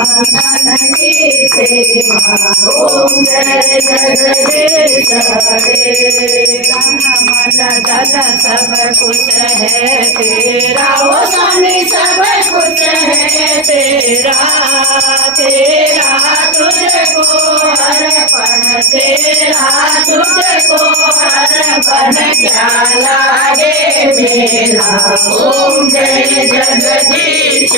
नंदी सेवा ओम जय जगदीश हरे। तन मन धन सब कुछ है तेरा ओ स्वामी सब कुछ है तेरा तेरा तुझको अर्पण तेरा तुझको अर्पण क्या लागे मेरा ओम जय जगदीश।